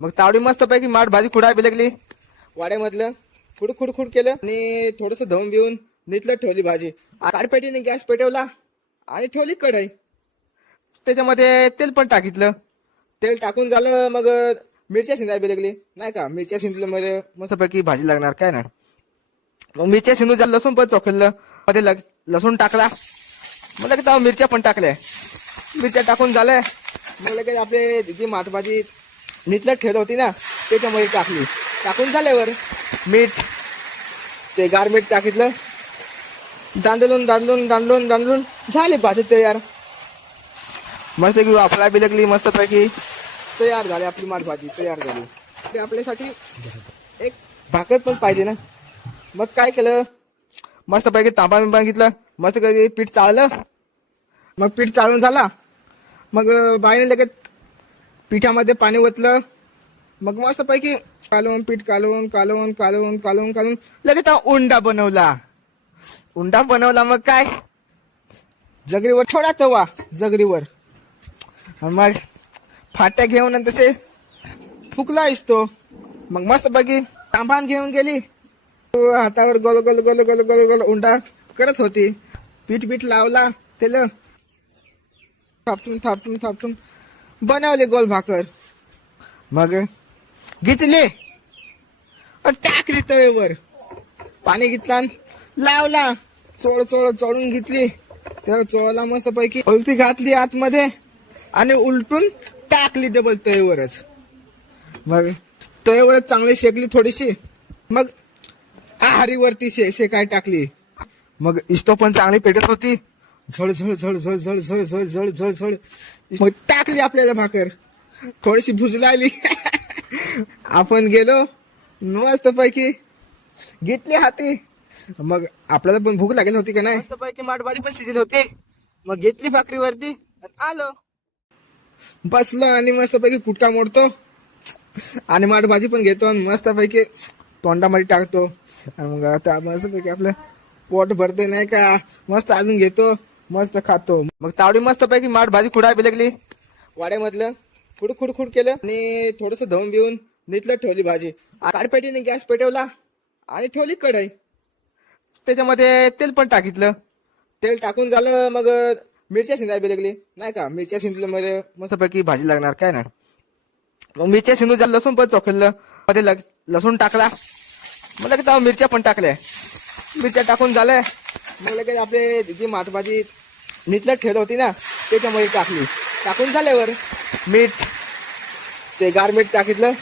मग तावडी मस्त पैकी माठ भाजी खुडायला लागली वाड्यामधलं. खुड खुड खुड केलं आणि थोडस धुवून बिवून नीटलं ठेवली भाजी. काडपेटीने गॅस पेटवला आणि ठेवली कढई. त्याच्यामध्ये तेल पण टाकितलं. तेल टाकून झालं मग मिरच्या शिंदायला लागली नाही का. मिरच्या शिंदल्या मध्ये मस्तपैकी भाजी लागणार काय ना. मग मिरच्या शिंदून झालं लसूण पण चोखलं मध्ये लसूण टाकला. मग लगेच मिरच्या पण टाकल्या. मिरच्या टाकून झालं मग लगेच आपले जी माठ भाजी नीटलं ठेवलं होती ना त्याच्यामध्ये टाकली. टाकून झाल्यावर मीठ ते गार मीठ टाकितलं. दांडलून दांडलून दांडलून दांडलून झाली भाजी तयार. मस्त की वाफळा बी लागली मस्त पैकी तयार झाली आपली माठ भाजी तयार झाली. ते आपल्यासाठी एक भाकर पण पाहिजे ना. मग काय केलं मस्त पैकी तांबा बिंबा घेतला. मस्त पैकी पीठ चाळलं. मग पीठ चाळून झाला मग बाईने लगेच पिठामध्ये पाणी ओतलं. मग मस्त पैकी कालवून पीठ कालवून कालवून कालवून कालवून कालवून लगेच उंडा बनवला. उंडा बनवला मग काय जगरीवर थोडा तवा जगरीवर मग फाट्या घेऊन तसे फुकला असतो. मग मस्त पैकी तांबान घेऊन गेली. हातावर गोल गोल गोल गोल गोल गोल उंडा करत होती. पीठ पीठ लावला त्याला थापटून थापटून थापटून बनवले गोल भाकर. मग घेतली टाकली तव्यावर. पाणी घेतला लावला चोळ चोळ चोळून घेतली. तेव्हा चोळला मस्त पैकी उलटी घातली आतमध्ये आणि उलटून टाकली डबल तव्यावरच. मग तव्यावरच चांगली शेकली थोडीशी. मग आहारीवरती शेकाय टाकली. मग इस्तो पण चांगली पेटत होती. झळ झळ झळ झळ झळ झळ झळ झळ झळ झळ मग टाकली आपल्याला भाकर. थोडीशी भुजलायली. आपण गेलो मस्त पैकी घेतली हाती. मग आपल्याला पण भूक लागेल होती का नाही. मस्त पैकी माठ भाजी पण शिजली होती. मग घेतली भाकरीवरती आलो बसलो आणि मस्त पैकी कुटका मोडतो आणि माठ भाजी पण घेतो आणि मस्त पैकी तोंडामध्ये टाकतो. आणि मग आता मस्त पैकी आपलं पोट भरते नाही का. मस्त अजून घेतो मस्त खातो. मग तावडी मस्त पैकी माठ भाजी खुडायला लागली वाड्यामधलं. खुड खुड खुड केलं आणि थोडस धुवून बिवून नीटलं ठेवली भाजी. काडपेटीने गॅस पेटवला आणि ठेवली कढई. त्याच्यामध्ये तेल पण टाकितलं. तेल टाकून झालं मग मिरच्या शिंदायला लागली नाही का. मिरच्या शिंदल्या मध्ये मस्तपैकी भाजी लागणार काय ना. मग मिरच्या शिंदून झालं लसूण पण चोखलं मध्ये लसूण टाकला. मग लगेच मिरच्या पण टाकल्या. मिरच्या टाकून झालं मग लगेच आपले जी माठ भाजी नीटलं ठेवलं होती ना त्याच्यामध्ये टाकली. टाकून झाल्यावर मीठ ते गार मीठ टाकितलं.